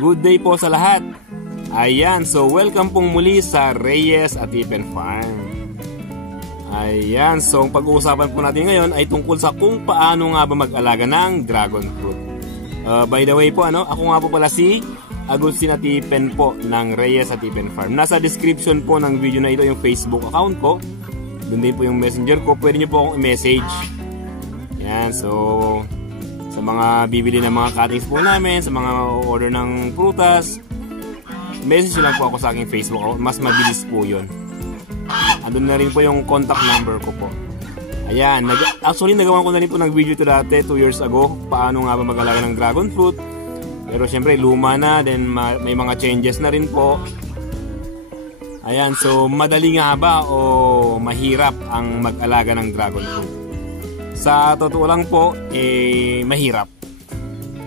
Good day po sa lahat. Ayan, so welcome pong muli sa Reyes Atipen Farm. Ayan, so ang pag-uusapan po natin ngayon ay tungkol sa kung paano nga ba mag-alaga ng dragon fruit. By the way po, ako nga po pala si Agustin Atipen po ng Reyes Atipen Farm. Nasa description po ng video na ito yung Facebook account ko. Doon din po yung messenger ko. Pwede nyo po akong i-message. Ayan, so sa mga bibili ng mga cuttings po namin, sa mga order ng prutas, message lang po ako sa aking Facebook. Mas mabilis po yun. Andun na rin po yung contact number ko po. Ayan, actually nagawa ko na rin po ng video ito dati 2 years ago. Paano nga ba mag-alaga ng dragon fruit. Pero syempre luma na, then may mga changes na rin po. Ayan, so madali nga ba o mahirap ang mag-alaga ng dragon fruit? Sa totoo lang po, mahirap.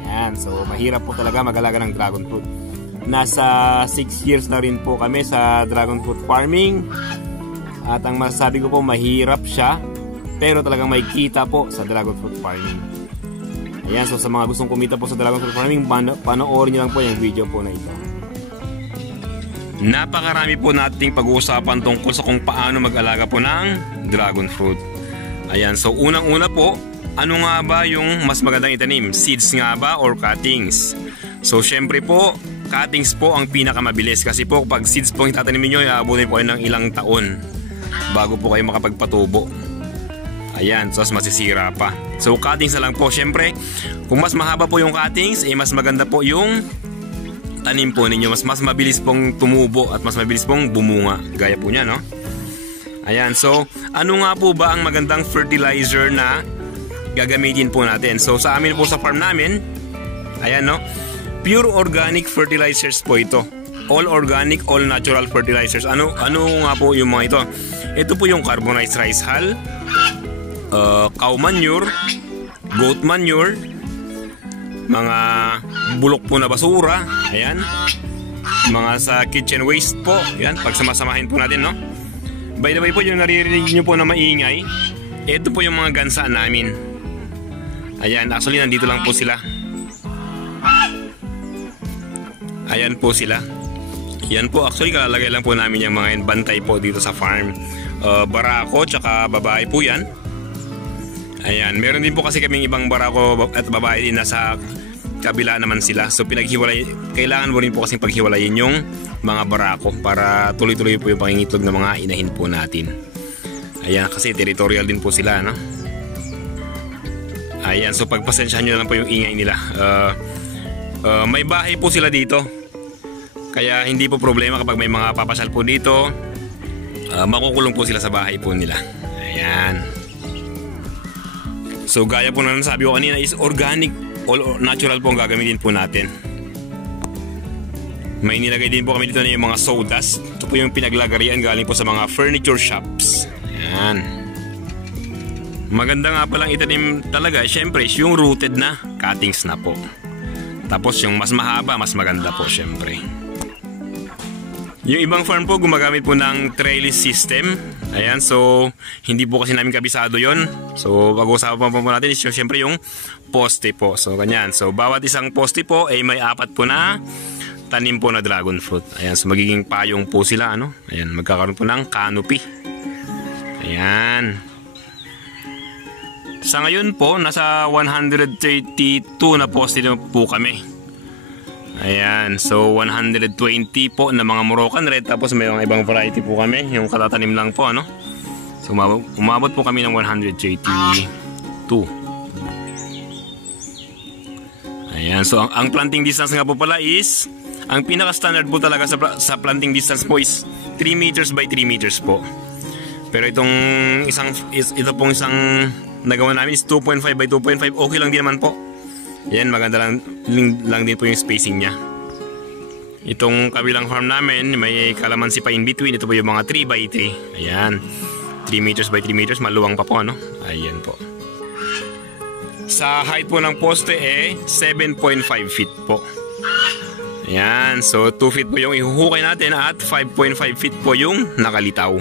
Ayan, so mahirap po talaga mag-alaga ng dragon fruit. Nasa 6 years na rin po kami sa dragon fruit farming. At ang masasabi ko po, mahirap siya. Pero talagang may kita po sa dragon fruit farming. Ayan, so sa mga gustong kumita po sa dragon fruit farming, panoorin nyo lang po yung video po na ito. Napakarami po nating pag-uusapan tungkol sa kung paano mag-alaga po ng dragon fruit. Ayan, so unang-una po, ano nga ba yung mas magandang itanim? Seeds nga ba or cuttings? So syempre po, cuttings po ang pinakamabilis kasi po pag seeds po ang itatanim nyo, iabutin po kayo ng ilang taon bago po kayo makapagpatubo. Ayan, so masisira pa. So cuttings na lang po. Syempre, kung mas mahaba po yung cuttings, mas maganda po yung tanim po ninyo. Mas mabilis pong tumubo at mas mabilis pong bumunga. Gaya po niya, no? Ayan, so ano nga po ba ang magandang fertilizer na gagamitin po natin? So sa amin po sa farm namin, ayan, no, pure organic fertilizers po ito. All organic, all natural fertilizers. Ano nga po yung mga ito? Ito po yung carbonized rice hull, cow manure, goat manure, mga bulok po na basura, ayan, mga sa kitchen waste po, ayan, pag samasamahin po natin, no? By the way po, yung naririnig nyo po na maingay, ito po yung mga gansa namin. Ayan, actually nandito lang po sila. Ayan po sila. Yan po, actually kalalagay lang po namin yung mga bantay po dito sa farm. Barako, tsaka babae po yan. Ayan, meron din po kasi kaming ibang barako at babae din nasa kabila naman sila. So pinaghiwalay, kailangan mo rin po kasing paghiwalayin yung mga barako para tuloy-tuloy po yung pangingitlog ng mga inahin po natin. Ayan, kasi territorial din po sila, no? Ayan, so pagpasensyahan nyo lang po yung ingay nila. May bahay po sila dito, kaya hindi po problema kapag may mga papasyal po dito. Makukulong po sila sa bahay po nila. Ayan. So gaya po na nasabi ko kanina, is organic, all natural po ang gagamitin po natin. May nilagay din po kami dito na yung mga sawdust. Ito po yung pinaglagarian galing po sa mga furniture shops. Ayan. Maganda nga palang itanim talaga, syempre, yung rooted na cuttings na po. Tapos yung mas mahaba, mas maganda po syempre. Yung ibang farm po gumagamit po ng trellis system. Ayan, so hindi po kasi namin kabisado yon. So pag-uusapan po natin is syempre yung poste po. So ganyan. So bawat isang poste po ay may 4 po na tanim po na dragon fruit. Ayan, so magiging payong po sila, ano? Ayan, magkakaroon po ng canopy. Ayan. Sa ngayon po, nasa 132 na poste na po kami. Ayan, so 120 po na mga Moroccan red, tapos may mga ibang variety po kami, yung katatanim lang po, ano? So umabot po kami ng 132. Ayan, so ang planting distance nga po pala is, ang pinaka-standard po talaga sa planting distance po is 3 meters by 3 meters po. Pero ito pong isang nagawa namin is 2.5 by 2.5. Okay lang din naman po. Yan, maganda lang din po yung spacing niya. Itong kabilang farm namin, may kalamansi pa in between. Ito po yung mga 3 by 3. Ayan, 3 meters by 3 meters. Maluwang pa po, ano? Ayan po. Sa height po ng poste 7.5 feet po. Ayan, so 2 feet po yung ihuhukay natin at 5.5 feet po yung nakalitaw.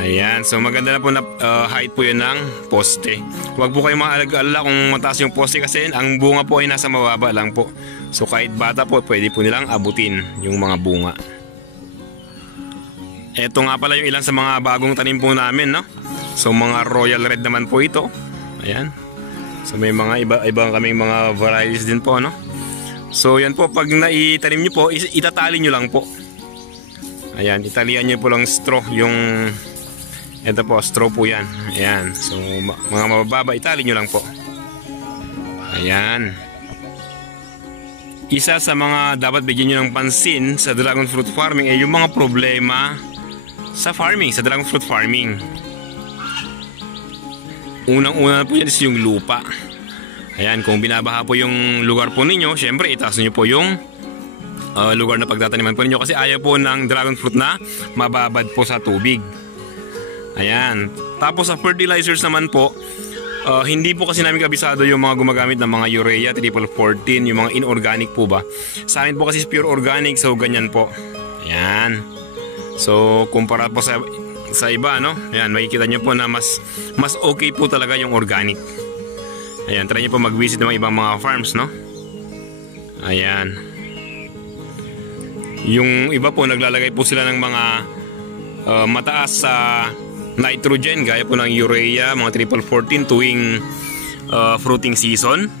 Ayan, so maganda na po na height po yun ng poste. Huwag po kayong maalag-alala kung mataas yung poste kasi ang bunga po ay nasa mababa lang po. So kahit bata po, pwede po nilang abutin yung mga bunga. Ito nga pala yung ilan sa mga bagong tanim po namin, no? So mga Royal Red naman po ito. Ayan. So may mga iba-ibang kaming mga varieties din po, no? So yan po, pag naitanim nyo po, itatali nyo lang po. Ayan, italian nyo po lang straw yung... Ito po, straw po yan. Ayan. So, mga mababa, itali nyo lang po. Ayan. Isa sa mga dapat bigyan nyo ng pansin sa dragon fruit farming ay yung mga problema sa farming, sa dragon fruit farming. Unang-una po yan is yung lupa. Ayan, kung binabaha po yung lugar po ninyo, syempre itaas nyo po yung lugar na pagtataniman po ninyo kasi ayaw po ng dragon fruit na mababad po sa tubig. Ayan. Tapos sa fertilizers naman po, hindi po kasi namin kabisado yung mga gumagamit ng mga urea, triple 14, yung mga inorganic po ba. Sa amin po kasi pure organic, so ganyan po. Ayan. So kumpara po sa iba, no? Ayan, makikita nyo po na mas okay po talaga yung organic. Ayan, try nyo po mag-visit ng ibang mga farms, no? Ayan. Yung iba po, naglalagay po sila ng mga mataas sa nitrogen gaya po ng urea, mga triple 14 tuwing fruiting season.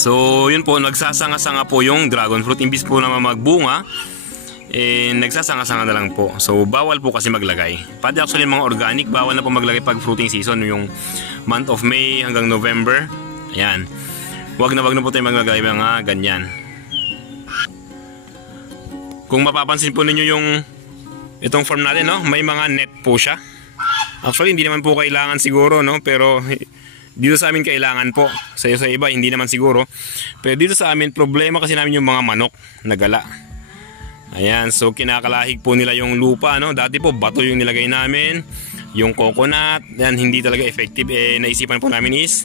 So yun po, nagsasanga-sanga po yung dragon fruit. Imbis po na magbunga, nagsasanga-sanga na lang po. So bawal po kasi maglagay. Pati actually mga organic, bawal na po maglagay pag fruiting season, yung month of May hanggang November. Ayan, wag na po tayo maglagay mga ganyan. Kung mapapansin po ninyo yung itong farm natin, no, may mga net po siya. Actually hindi naman po kailangan siguro, no, pero dito sa amin kailangan po. Sa iba hindi naman siguro. Pero dito sa amin, problema kasi namin yung mga manok na gala. Ayan, so kinakalahig po nila yung lupa, no. Dati po bato yung nilagay namin, yung coconut, yan hindi talaga effective. Naisipan po namin is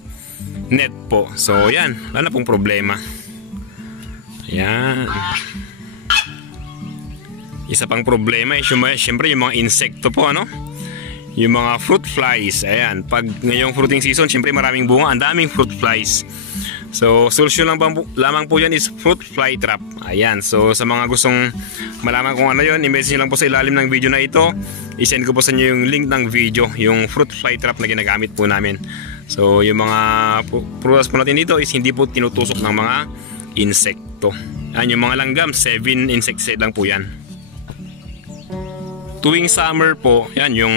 net po. So yan, wala na pong problema. Ayan. Isa pang problema is syempre yung mga insekto po, ano? Yung mga fruit flies. Ayan, pag ngayong fruiting season, syempre maraming bunga, ang daming fruit flies. So, solusyon lamang po yan is fruit fly trap. Ayan, so sa mga gustong malaman kung ano yun, i-message nyo lang po sa ilalim ng video na ito. I-send ko po sa inyo yung link ng video, yung fruit fly trap na ginagamit po namin. So, yung mga prutas po natin dito is hindi po tinutusok ng mga insekto. Ayan, yung mga langgam, 7 insecticide lang po yan. Tuwing summer po, yan yung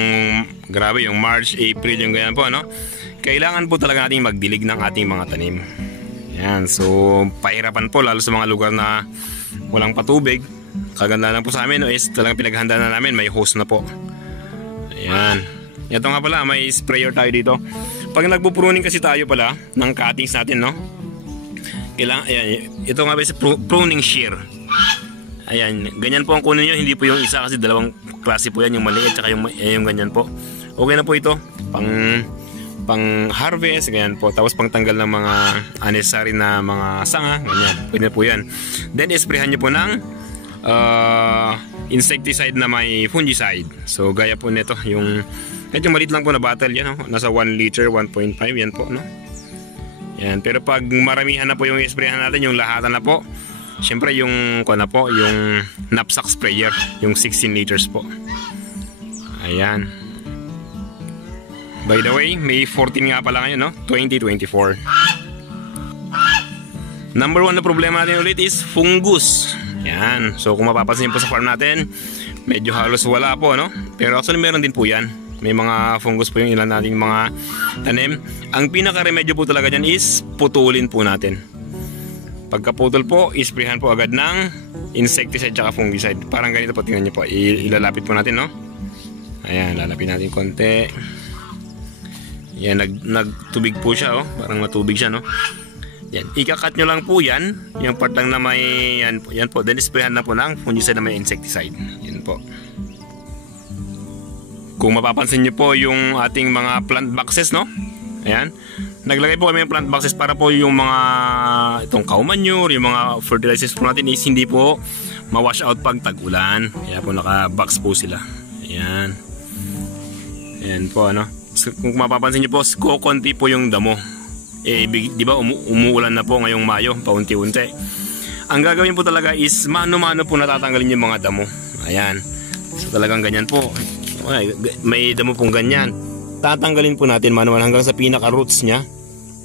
grabe, yung March, April, yung ganyan po, ano? Kailangan po talaga natin magdilig ng ating mga tanim. Yan, so pahirapan po lalo sa mga lugar na walang patubig. Kaganda lang po sa amin, no, is talagang pinaghanda na namin, may hose na po. Ayan. Ito nga pala, may sprayer tayo dito. Pag nagpo-pruning kasi tayo pala ng cuttings natin, no? Kailangan, ayan, ito nga ba is pruning shear. Ayan, ganyan po ang kunin nyo, hindi po yung isa kasi dalawang klase po yan, yung maliit at yung ganyan po. Okay na po ito, pang harvest, ganyan po. Tapos pang tanggal ng mga unnecessary na mga sanga, ganyan. Pwede na po yan. Then, isprehan nyo po ng insecticide na may fungicide. So, gaya po nito, yung maliit lang po na bottle, yan, no? Nasa 1 liter, 1.5, yan po, no? Yan, pero pag maramihan na po yung isprehan natin, yung lahatan na po, siyempre yung yung knapsack sprayer, yung 16 liters po. Ayan. By the way, May 14 nga pala ngayon, no? 2024. Number 1 na problema natin ulit is fungus. Ayan. So kung mapapansin po sa farm natin, medyo halos wala po, no? Pero actually meron din po yan. May mga fungus po yung ilan nating mga tanim. Ang pinaka-remedyo po talaga dyan is putulin po natin. Pagkaputol po, isprehan po agad ng insecticide at fungicide. Parang ganito po, tingnan nyo po. Ilalapit po natin, no? Ayan, lalapit natin konti. Ayan, nagtubig po siya, oh. Parang matubig siya, no? Yan, ikakat nyo lang po yan. Yung part lang na may, yan po. Then isprehan na po ng fungicide na may insecticide. Yan po. Kung mapapansin nyo po yung ating mga plant boxes, no? Ayan. Naglagay po kami ng plant boxes para po yung mga itong cow manure, yung mga fertilizers po natin is hindi po ma-wash out pag tag-ulan. Kaya po naka-box po sila. Ayan. Ayan po ano. So, kung mapapansin nyo po, kukunti po yung damo. Di ba umuulan na po ngayong Mayo, paunti-unti. Ang gagawin po talaga is mano-mano po natatanggalin yung mga damo. Ayan. So talagang ganyan po. May damo pong ganyan. Tatanggalin po natin mano-mano hanggang sa pinaka-roots niya.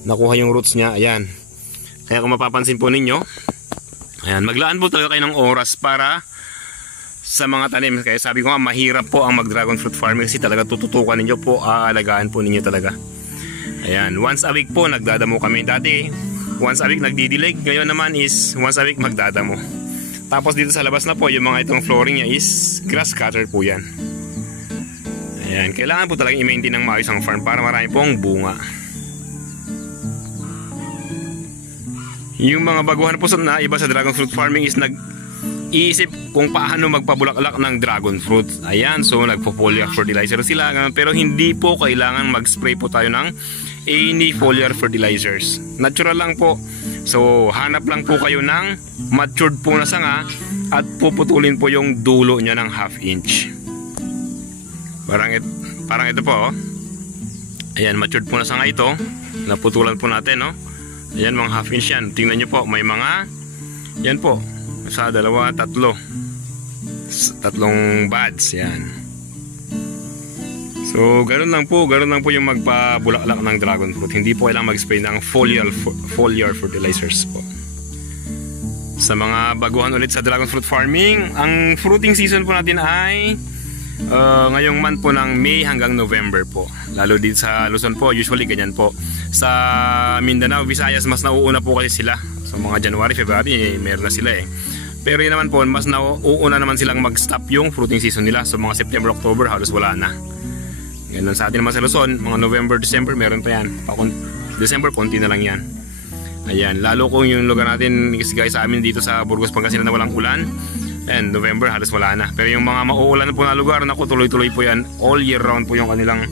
Nakuha yung roots niya. Ayan. Kaya kung mapapansin po ninyo, ayan, maglaan po talaga kayo ng oras para sa mga tanim. Kaya sabi ko nga, mahirap po ang mag-dragon fruit farming kasi talaga tututukan ninyo po, aalagaan po ninyo talaga. Ayan, once a week po nagdadamo kami. Dati, once a week nagdidilig. Ngayon naman is once a week magdadamo. Tapos dito sa labas na po, yung mga itong flooring niya is grass cutter po yan. Ayan, kailangan po talaga i-maintain ng maayos ang farm para marami pong bunga. Yung mga baguhan po na iba sa dragon fruit farming is nag-iisip kung paano magpabulaklak ng dragon fruit. Ayan, so nagpo-foliar fertilizer sila. Pero hindi po kailangan mag-spray po tayo ng any foliar fertilizers. Natural lang po. So hanap lang po kayo ng matured po na sanga at puputulin po yung dulo niya ng 1/2 inch. Parang ito po. Ayan, matured po na sanga ito. Naputulan po natin, no? Ayan, mga 1/2 inch yan. Tingnan nyo po, may mga, yan po, sa dalawa, tatlong buds, yan. So, ganun lang po yung magpabulaklak ng dragon fruit. Hindi po kailangan mag-spray ng foliar fertilizers po. Sa mga baguhan ulit sa dragon fruit farming, ang fruiting season po natin ay ngayong month po ng May hanggang November po. Lalo dito sa Luzon po, usually ganyan po. Sa Mindanao, Visayas, mas nauuna po kasi sila. So mga January, February, meron na sila eh. Pero yun naman po, mas nauuna naman silang mag-stop yung fruiting season nila. So mga September, October, halos wala na. Ganun sa atin naman sa Luzon, mga November, December, meron pa yan. December, konti na lang yan. Ayan, lalo kung yung lugar natin, guys, sa amin dito sa Burgos, Pangasinan na walang ulan. And November, halos wala na. Pero yung mga mauulan po na lugar, naku, tuloy-tuloy po yan. All year round po yung kanilang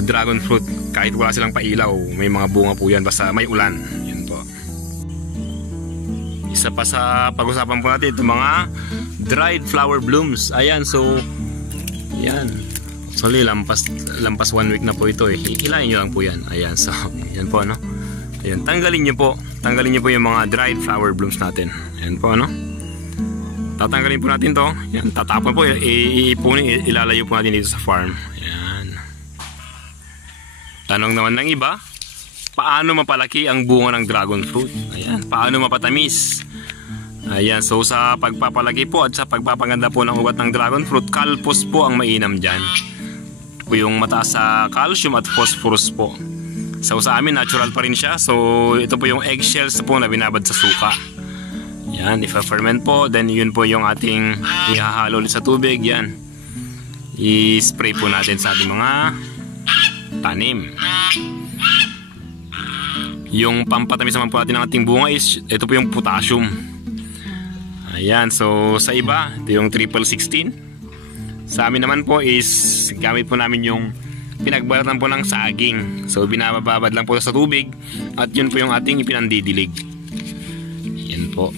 dragon fruit. Kahit wala silang pailaw, may mga bunga po yan basta may ulan. Yan po. Isa pa sa pag-usapan po natin, ito mga dried flower blooms. Ayan, so yan. Actually, lampas 1 week na po ito eh. Hilahin nyo lang po yan. Ayan, so yan po, no? Ayan, tanggalin nyo po yung mga dried flower blooms natin. Ayan po, no? Tatanggalin po natin to. Yan, tatapon po, iipunin, ilalayo po natin dito sa farm. Ayan. Tanong naman ng iba, paano mapalaki ang bunga ng dragon fruit? Ayan, paano mapatamis? Ayan, so sa pagpapalaki po at sa pagpapaganda po ng ugat ng dragon fruit, kalpos po ang mainam dyan. Ito po yung mataas sa calcium at phosphorus po. So sa amin, natural pa rin siya. So ito po yung eggshells po na binabad sa suka. Yan, ifa-ferment po. Then yun po yung ating ihahalo ulit sa tubig. Yan, i-spray po natin sa ating mga tanim. Yung pampatamis naman po natin ng ating bunga is ito po yung potassium. Ayan, so sa iba ito yung 1616. Sa amin naman po is gamit po namin yung pinagbalatan po ng saging. So binababad lang po sa tubig at yun po yung ating ipinandidilig. Yan po.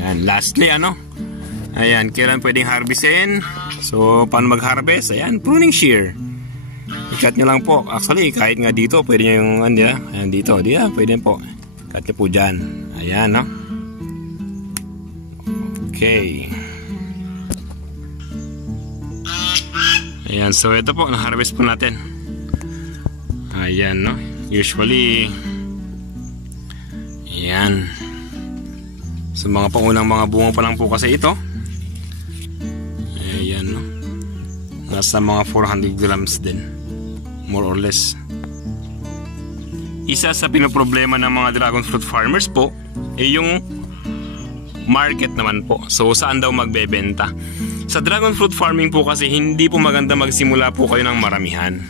Ayan, lastly ayan, kailan pwedeng harvestin? So paano mag-harvest? Ayan, pruning shear. I-cut nyo lang po. Actually, kahit nga dito pwede nyo yung ayan dito, pwede po. Cut nyo po dyan. Ayan, no? Okay. Ayan, so ito po, na-harvest po natin. Ayan, no? Usually, ayan. So mga pangunang mga bunga pa lang po kasi ito. Ayan, no? Nasa mga 400 grams din. More or less. Isa sa pinoproblema ng mga dragon fruit farmers po yung market naman po. So saan daw magbebenta? Sa dragon fruit farming po kasi hindi po maganda magsimula po kayo ng maramihan.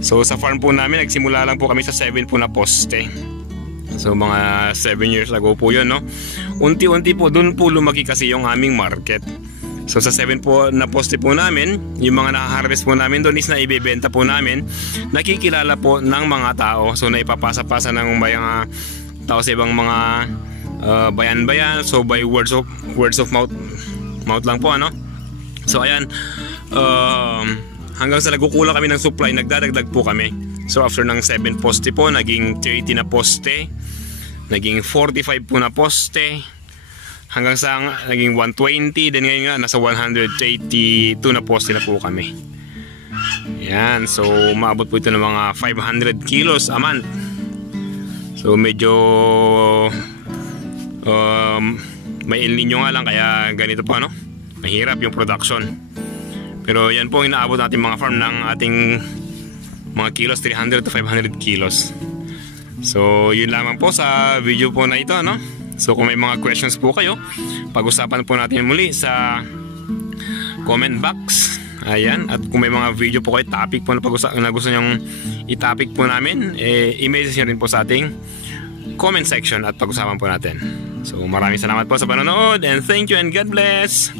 So sa farm po namin nagsimula lang po kami sa 7 po na poste. So mga 7 years ago po yun, no? Unti-unti po dun po lumaki kasi yung aming market. So sa 7 po na poste po namin, yung mga nakaharvest po namin doon is na ibebenta po namin. Nakikilala po ng mga tao. So naipapasa-pasa ng mga tao sa ibang mga bayan-bayan. So by words of mouth lang po, So ayan, hanggang sa nagkukulang kami ng supply, nagdadagdag po kami. So after ng 7 poste po, naging 30 na poste, naging 45 po na poste, hanggang sa naging 120, then ngayon nga nasa 182 na poste na po kami. Yan, so maabot po ito ng mga 500 kilos a month. So medyo may El Nino nga lang, kaya ganito po, ano, mahirap yung production. Pero yan po inaabot natin mga farm ng ating mga kilos, 300 to 500 kilos. So yun lamang po sa video po na ito, no? So kung may mga questions po kayo, pag-usapan po natin muli sa comment box. Ayan, at kung may mga video po kayo, topic po na gusto nyong i-topic po namin, i-message nyo rin po sa ating comment section at pag-usapan po natin. So maraming salamat po sa panonood, and thank you and God bless!